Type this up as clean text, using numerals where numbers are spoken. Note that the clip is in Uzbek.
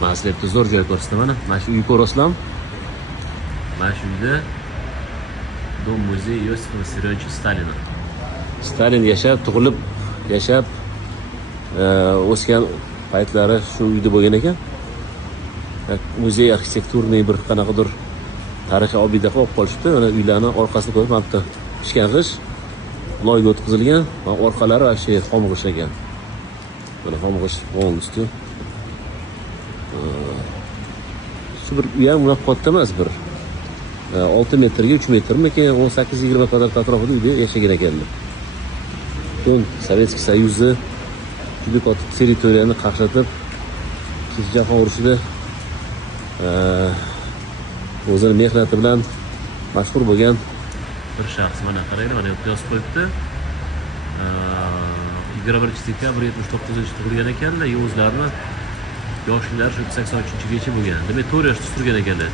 Mana sizlarga zo'r joy ko'rsataman. Mana shu uy ko'rasizlarmi? Mana shu uyda Dom muzey Iosif Vissarionovich Stalin. Stalin yashab, tug'ilib, yashab o'sgan paytlari shu uyda bo'lgan ekan. Muzey arxitekturniy bir qanaqadir tarixiy obida qilib qolishibdi. Mana uylarning orqasini ko'rib, mana bitta pishgan g'ish loyga o'tkazilgan, mana orqalari va shu xom g'ish ekan. Mana xom g'ish polностью. Shu bir uy ham unaqa katta emas, bir 6 metrga 3 metrmikin, 18-20 kvadrat atrofida uyda yashagan ekanlar. So'ng Sovetskiy Soyuzi juda katta territoriyani qaqshatib, Ikkinchi jahon urushida o'zini mehnati bilan mashhur bo'lgan bir shaxs. Mana qaranglar, mana yo'q yozib qo'yibdi. 21-dekabr 79-yilda tug'ilgan ekanlar, o'zlarini yoshlari shu 83-gacha bo'lgan. Demak, 4 yoshda turgan ekanlar.